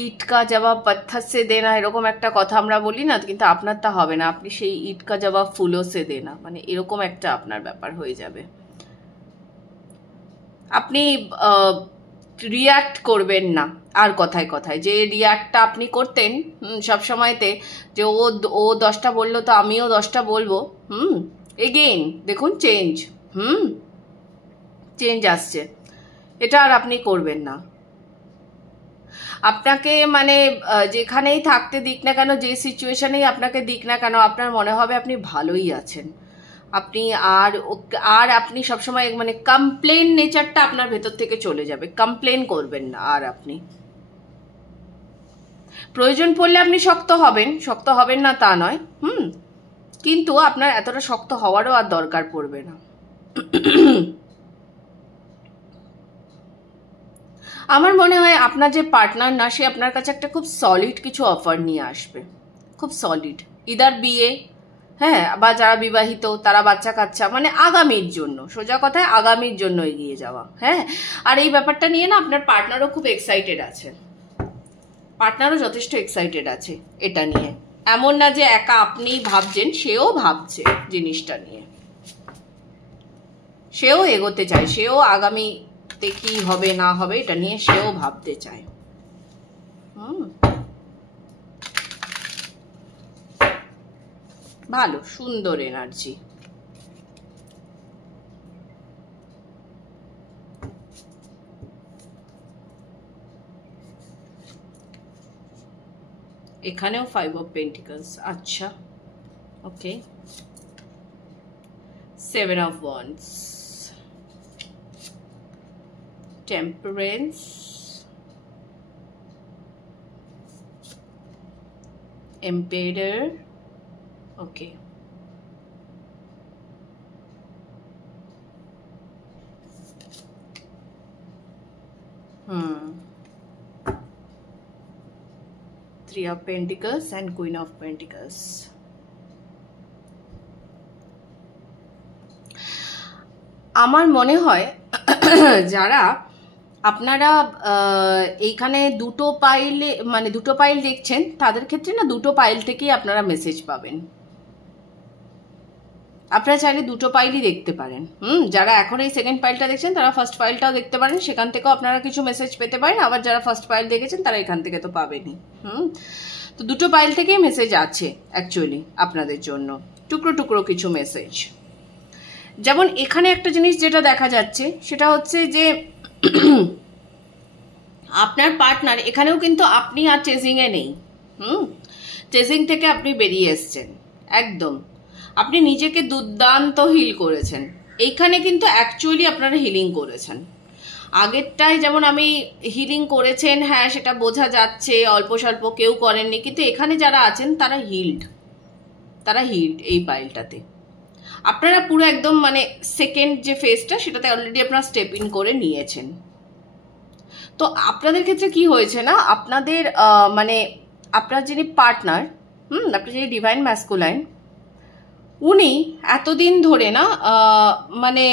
ইট কা জবাব পাথর সে দেনা, এরকম একটা কথা আমরা বলি না, কিন্তু আপনার তা হবে না, আপনি সেই ইট কা জবাব ফুলো সে দেনা, মানে এরকম একটা আপনার ব্যাপার হয়ে যাবে। আপনি রিয়্যাক্ট করবেন না। আর কথায় কথায় যে রিয়্যাক্টটা আপনি করতেন সব সময়তে, যে ও 10টা বললো তো আমিও 10টা বলবো, এগেইন দেখুন চেঞ্জ আসছে, এটা আর আপনি করবেন না। আপনাকে মানে যেখানেই থাকতে দিক না কেন, যে সিচুয়েশনেই আপনাকে দিক না কেন, আপনার মনে হবে আপনি ভালোই আছেন। আপনি আর আপনি সবসময় মানে কমপ্লেন নেচারটা আপনার ভেতর থেকে চলে যাবে, কমপ্লেন করবেন না আর আপনি। প্রয়োজন পড়লে আপনি শক্ত হবেন না তা নয়, কিন্তু আপনার এতটা শক্ত হওয়ারও আর দরকার পড়বে না। আমার মনে হয় আপনার যে পার্টনার না, সে আপনার কাছে একটা খুব সলিড কিছু অফার নিয়ে আসবে, খুব সলিড, ইদার বিয়ে, হ্যাঁ, বা যারা বিবাহিত তারা বাচ্চা কাচ্চা, মানে আগামীর জন্য, সোজা কথায় আগামীর জন্য এগিয়ে যাওয়া। হ্যাঁ, আর এই ব্যাপারটা নিয়ে না আপনার পার্টনারও খুব এক্সাইটেড আছে, পার্টনারও যথেষ্ট এক্সাইটেড আছে এটা নিয়ে। এমন না যে একা আপনিই ভাবছেন, সেও ভাবছে জিনিসটা নিয়ে, সেও এগোতে চায়, সেও আগামীতে কি হবে না হবে এটা নিয়ে সেও ভাবতে চায়। ভালো, সুন্দর এনার্জি। এখানেও 5 of Pentacles, আচ্ছা, ওকে। 7 of Wands, Temperance, Emperor, okay. Three of Pentacles and Queen of Pentacles. আমার মনে হয় যারা আপনারা এইখানে দুটো পাইল দেখছেন, তাদের ক্ষেত্রে না দুটো পাইল থেকেই আপনারা মেসেজ পাবেন। আপনারা চাইলে দুটো পাইলই দেখতে পারেন। যারা এখন এই সেকেন্ড পাইলটা দেখছেন তারা ফার্স্ট পাইলটাও দেখতে পারেন, সেখান থেকেও আপনারা কিছু মেসেজ পেতে পারেন। আবার যারা ফার্স্ট পাইল দেখেছেন তারা এখান থেকে তো পাবেনই। তো দুটো পাইল থেকেই মেসেজ আছে অ্যাকচুয়ালি আপনাদের জন্য, টুকরো টুকরো কিছু মেসেজ। যেমন এখানে একটা জিনিস যেটা দেখা যাচ্ছে সেটা হচ্ছে যে আপনার পার্টনার, এখানেও কিন্তু আপনি আর চেজিংয়ে নেই, চেজিং থেকে আপনি বেরিয়ে এসছেন একদম, আপনি নিজেকে দুর্দান্ত হিল করেছেন। এইখানে কিন্তু অ্যাকচুয়ালি আপনারা হিলিং করেছেন। আগেরটাই যেমন আমি হিলিং করেছেন, হ্যাঁ সেটা বোঝা যাচ্ছে, অল্প স্বল্প কেউ করেননি, কিন্তু এখানে যারা আছেন তারা হিল্ড এই পাইলটাতে। আপনারা পুরো একদম মানে সেকেন্ড যে ফেজটা সেটাতে অলরেডি আপনারা স্টেপ ইন করে নিয়েছেন। তো আপনাদের ক্ষেত্রে কি হয়েছে না, আপনাদের মানে আপনার যিনি পার্টনার, আপনার যিনি ডিভাইন ম্যাসকুলাইন, উনি এতদিন ধরে না মানে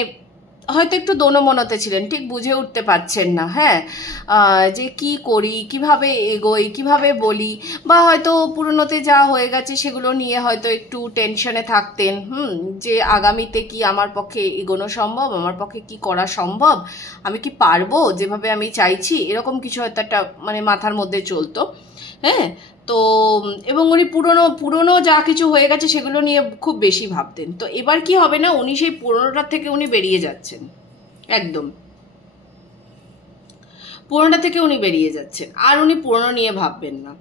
হয়তো একটু দোনমনতে ছিলেন, ঠিক বুঝে উঠতে পারছেন না, হ্যাঁ, যে কি করি, কিভাবে এগোই, কিভাবে বলি, বা হয়তো পুরনোতে যা হয়ে গেছে সেগুলো নিয়ে হয়তো একটু টেনশনে থাকতেন, যে আগামীতে কি আমার পক্ষে এগোনো সম্ভব, আমার পক্ষে কি করা সম্ভব, আমি কি পারবো যেভাবে আমি চাইছি, এরকম কিছু হয়তো একটা মানে মাথার মধ্যে চলতো, হ্যাঁ। তো এবং উনি পুরনো যা কিছু হয়ে গেছে সেগুলো নিয়ে খুব বেশি ভাবতেন। তো এবার কি হবে না, উনি সেই পুরনোটার থেকে উনি বেরিয়ে যাচ্ছেন, একদম পুরনোটা থেকে উনি বেরিয়ে যাচ্ছেন, আর উনি পুরনো নিয়ে ভাববেন না।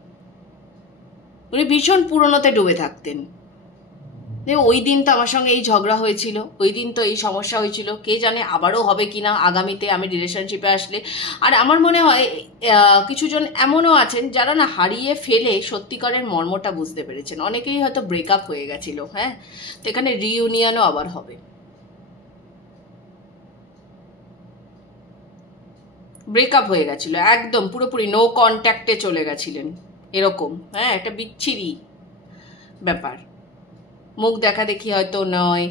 উনি ভীষণ পুরনোতে ডুবে থাকতেন, যে ওই দিন তো আমার সঙ্গে এই ঝগড়া হয়েছিল, ওই দিন তো এই সমস্যা হয়েছিল, কে জানে আবারও হবে কিনা আগামীতে আমি রিলেশনশিপে আসলে। আর আমার মনে হয় কিছুজন এমনও আছেন যারা না হারিয়ে ফেলে সত্যিকারের মর্মটা বুঝতে পেরেছেন। অনেকেই হয়তো ব্রেকআপ হয়ে গেছিল, হ্যাঁ, তো এখানে রিইউনিয়নও আবার হবে। ব্রেকআপ হয়ে গেছিল, একদম পুরোপুরি নো কন্ট্যাক্টে চলে গেছিলেন এরকম, হ্যাঁ, একটা বিচ্ছিরি ব্যাপার। মুখ দেখা দেখি হয়তো নয়,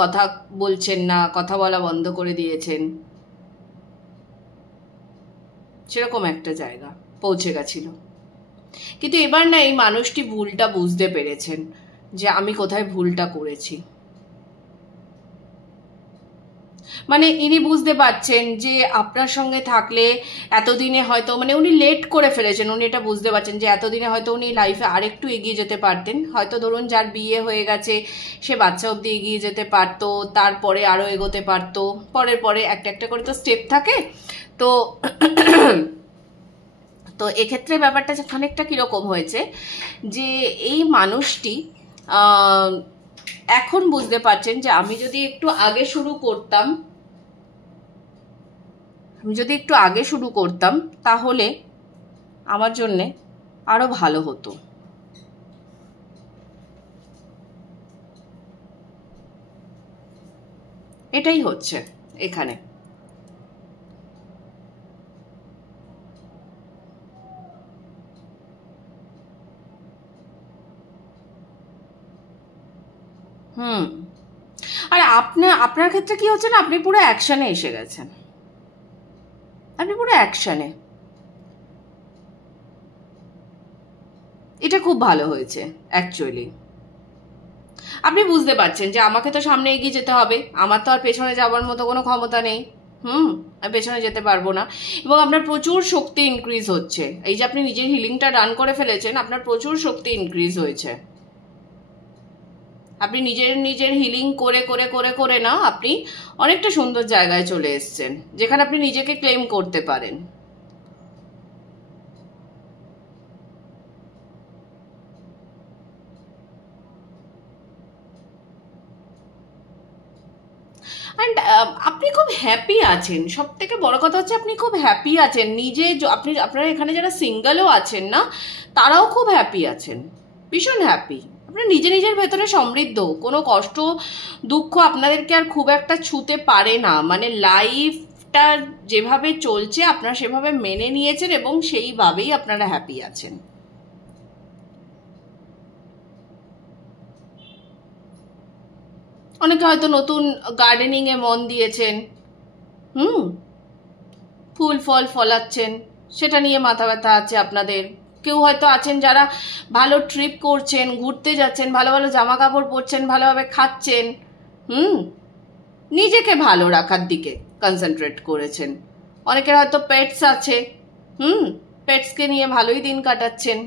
কথা বলছেন না, কথা বলা বন্ধ করে দিয়েছেন, সেরকম একটা জায়গা পৌঁছে গেছিল। কিন্তু এবার না এই মানুষটি ভুলটা বুঝতে পেরেছেন, যে আমি কোথায় ভুলটা করেছি। মানে ইনি বুঝতে পারছেন যে আপনার সঙ্গে থাকলে এতদিনে হয়তো মানে উনি লেট করে ফেলেছেন, উনি এটা বুঝতে পারছেন যে এতদিনে হয়তো উনি লাইফে আরেকটু এগিয়ে যেতে পারতেন। হয়তো ধরুন যার বিয়ে হয়ে গেছে সে বাচ্চা অবধি এগিয়ে যেতে পারতো, তারপরে আরও এগোতে পারতো, পরের পরে একটা একটা করে তো স্টেপ থাকে। তো তো এক্ষেত্রে ব্যাপারটা খানিকটা কীরকম হয়েছে যে এই মানুষটি এখন বুঝতে পারছেন যে আমি যদি একটু আগে শুরু করতাম তাহলে আমার জন্যে আরো ভালো হতো। এটাই হচ্ছে এখানে। আর আপনার ক্ষেত্রে কি হচ্ছে না, আপনি পুরো অ্যাকশনে এসে গেছেন, আপনি পুরো অ্যাকশনে। এটা খুব ভালো হয়েছে অ্যাকচুয়ালি। আপনি বুঝতে পারছেন যে আমাকে তো সামনে এগিয়ে যেতে হবে, আমার তো আর পেছনে যাওয়ার মতো কোনো ক্ষমতা নেই। আমি পেছনে যেতে পারবো না। এবং আপনার প্রচুর শক্তি ইনক্রিজ হচ্ছে। এই যে আপনি নিজের হিলিংটা ডান করে ফেলেছেন, আপনার প্রচুর শক্তি ইনক্রিজ হয়েছে। আপনি নিজের হিলিং করে করে করে করে না আপনি অনেকটা সুন্দর জায়গায় চলে এসেছেন, যেখানে আপনি নিজেকে ক্লেম করতে পারেন। অ্যান্ড আপনি খুব হ্যাপি আছেন। সব থেকে বড় কথা হচ্ছে আপনি খুব হ্যাপি আছেন। আপনারা এখানে যারা সিঙ্গেলও আছেন না, তারাও খুব হ্যাপি আছেন, ভীষণ হ্যাপি। আপনার নিজের ভেতরে সমৃদ্ধ, কোনো কষ্ট দুঃখ আপনাদেরকে আর খুব একটা ছুতে পারে না। মানে লাইফটা যেভাবে চলছে আপনারা সেভাবে মেনে নিয়েছেন এবং সেইভাবেই আপনারা হ্যাপি আছেন। অনেকে হয়তো নতুন গার্ডেনিং এ মন দিয়েছেন, ফুল ফল ফলাচ্ছেন, সেটা নিয়ে মাথা ব্যথা আছে আপনাদের। কেউ হয়তো আছেন যারা ভালো ট্রিপ করছেন, ঘুরতে যাচ্ছেন, ভালো ভালো জামা কাপড় পরছেন, ভালোভাবে খাচ্ছেন, নিজেকে ভালো রাখার দিকে কনসেন্ট্রেট করেছেন। অনেকের হয়তো পেটস আছে, পেটসকে নিয়ে ভালোই দিন কাটাচ্ছেন।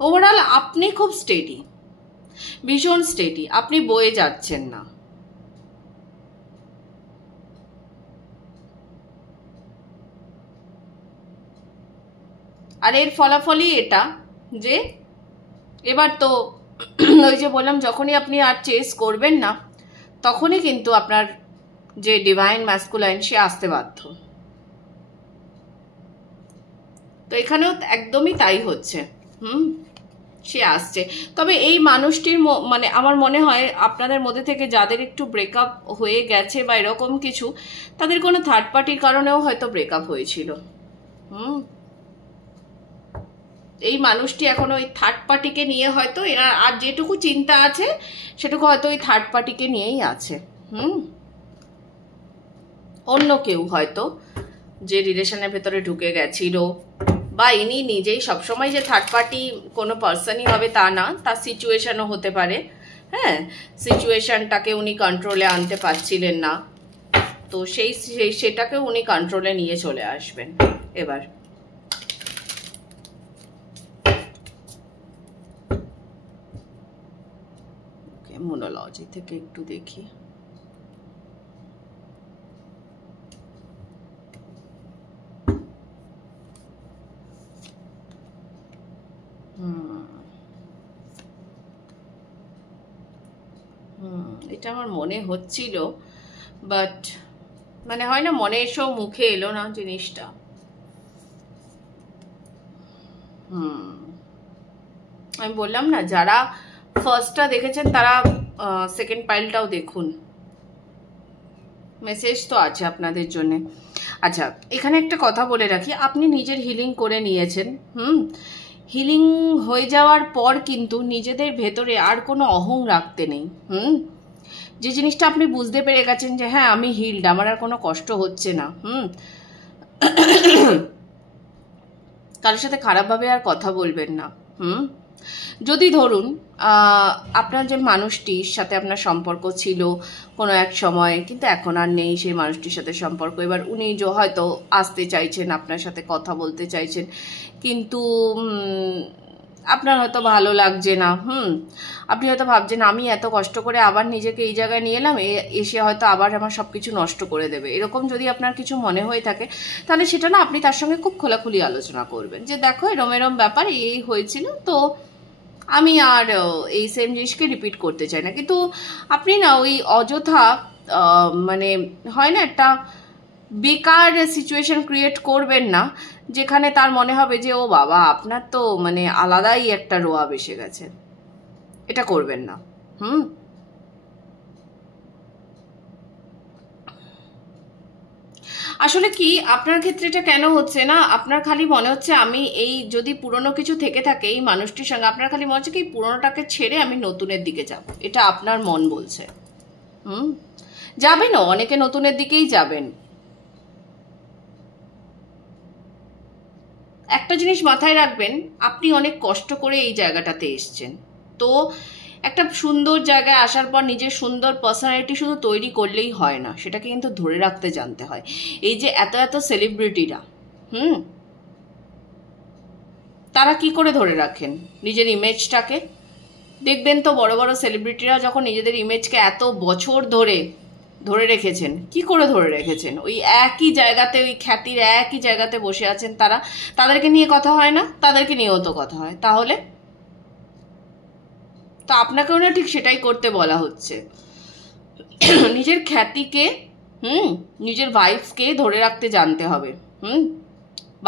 ওভারঅল আপনি খুব স্টেডি, ভীষণ স্টেডি, আপনি বয়ে যাচ্ছেন না। আর এর ফলাফলই এটা যে এবার তো ওই যে বললাম, যখনই আপনি আর চেস করবেন না তখনই কিন্তু আপনার যে ডিভাইন ম্যাসকুলাইন সে আসতে বাধ্য। তো এখানেও একদমই তাই হচ্ছে, সে আসছে। তবে এই মানুষটির মানে আমার মনে হয় আপনাদের মধ্যে থেকে যাদের একটু ব্রেকআপ হয়ে গেছে বা এরকম কিছু, তাদের কোনো থার্ড পার্টির কারণেও হয়তো ব্রেকআপ হয়েছিল। এই মানুষটি এখন ওই থার্ড পার্টিকে নিয়ে হয়তো এরা আর যেটুকু চিন্তা আছে সেটুকু হয়তো ওই থার্ড পার্টিকে নিয়েই আছে। অন্য কেউ হয়তো যে রিলেশনের ভেতরে ঢুকে গেছিল, বা ইনি নিজেই সবসময় যে থার্ড পার্টি কোনো পার্সনই হবে তা না, তার সিচুয়েশনও হতে পারে। হ্যাঁ, সিচুয়েশনটাকে উনি কন্ট্রোলে আনতে পারছিলেন না, তো সেটাকে উনি কন্ট্রোলে নিয়ে চলে আসবেন এবার। মোনোলজি থেকে একটু দেখি। এটা আমার মনে হচ্ছিল, বাট মানে হয় না, মনে এসেও মুখে এলো না জিনিসটা। আমি বললাম না, যারা ফার্স্টটা দেখেছেন তারা সেকেন্ড পাইলটাও দেখুন, মেসেজ তো আছে আপনাদের জন্য। আচ্ছা, এখানে একটা কথা বলে রাখি, আপনি নিজের হিলিং করে নিয়েছেন। হিলিং হয়ে যাওয়ার পর কিন্তু নিজেদের ভেতরে আর কোনো অহং রাখতে নেই। যে জিনিসটা আপনি বুঝতে পেরে গেছেন যে হ্যাঁ আমি হিলড, আমার আর কোনো কষ্ট হচ্ছে না, কারোর সাথে খারাপভাবে আর কথা বলবেন না। যদি ধরুন আপনার যে মানুষটির সাথে আপনার সম্পর্ক ছিল কোনো এক সময়, কিন্তু এখন আর নেই সেই মানুষটির সাথে সম্পর্ক, এবার উনি যে হয়তো আসতে চাইছেন, আপনার সাথে কথা বলতে চাইছেন, কিন্তু আপনার হয়তো ভালো লাগছে না, আপনি হয়তো ভাবছেন আমি এত কষ্ট করে আবার নিজেকে এই জায়গায় নিয়ে এলাম, এসে হয়তো আবার আমার সব কিছু নষ্ট করে দেবে, এরকম যদি আপনার কিছু মনে হয়ে থাকে, তাহলে সেটা না আপনি তার সঙ্গে খুব খোলাখুলি আলোচনা করবেন যে দেখো এরম এরম ব্যাপার, এই হয়েছিল, তো আমি আর এই সেম জিনিসকে রিপিট করতে চাই না। কিন্তু আপনি না ওই অযথা মানে হয় না একটা বেকার সিচুয়েশন ক্রিয়েট করবেন না, যেখানে তার মনে হবে যে ও বাবা আপনার তো মানে আলাদাই একটা রোয়া এসে গেছে। এটা করবেন না। আসলে কি আপনার ক্ষেত্রে এটা কেন হচ্ছে না, আপনার খালি মনে হচ্ছে আমি এই যদি পুরনো কিছু থেকে থাকে এই মানুষটির সঙ্গে, আপনার খালি মনে হচ্ছে কি পুরনোটাকে ছেড়ে আমি নতুনের দিকে যাব, এটা আপনার মন বলছে। যাবেন, অনেকে নতুনের দিকেই যাবেন। একটা জিনিস মাথায় রাখবেন, আপনি অনেক কষ্ট করে এই জায়গাটাতে এসছেন, তো একটা সুন্দর জায়গায় আসার পর নিজের সুন্দর পার্সোনালিটি শুধু তৈরি করলেই হয় না, সেটাকে কিন্তু ধরে রাখতে জানতে হয়। এই যে এত এত সেলিব্রিটিরা তারা কি করে ধরে রাখেন নিজের ইমেজটাকে? দেখবেন তো বড় বড় সেলিব্রিটিরা যখন নিজেদের ইমেজকে এত বছর ধরে রেখেছেন, কি করে ধরে রেখেছেন? ওই একই জায়গাতে, ওই খ্যাতির একই জায়গাতে বসে আছেন তারা, তাদেরকে নিয়ে কথা হয় না? তাদেরকে নিয়েও তো কথা হয়। তাহলে তো আপনাকেও না ঠিক সেটাই করতে বলা হচ্ছে, নিজের খ্যাতিকে নিজের ভাইবসকে ধরে রাখতে জানতে হবে।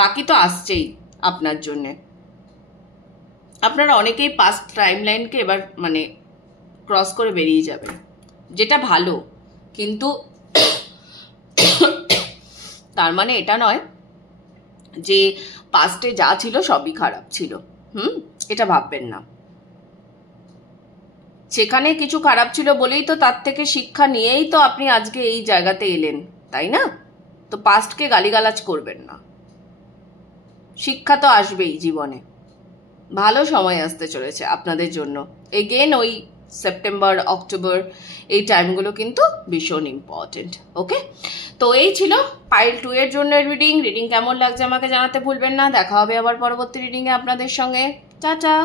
বাকি তো আসছেই আপনার জন্যে। আপনারা অনেকেই পাস্ট টাইমলাইনকে এবার মানে ক্রস করে বেরিয়ে যাবেন, যেটা ভালো, কিন্তু তার মানে এটা নয় যে পাস্টে যা ছিল সবই খারাপ ছিল। এটা ভাববেন না। সেখানে কিছু খারাপ ছিল বলেই তো তার থেকে শিক্ষা নিয়েই তো আপনি আজকে এই জায়গাতে এলেন, তাই না? তো পাস্টকে গালিগালাজ করবেন না, শিক্ষা তো আসবেই জীবনে। ভালো সময় আসতে চলেছে আপনাদের জন্য। এগেন ওই সেপ্টেম্বর অক্টোবর এই টাইমগুলো কিন্তু ভীষণ ইম্পর্টেন্ট। ওকে, তো এই ছিল পাইল 2 এর জন্য রিডিং কেমন লাগছে আমাকে জানাতে ভুলবেন না। দেখা হবে আবার পরবর্তী রিডিংয়ে আপনাদের সঙ্গে। টাটা।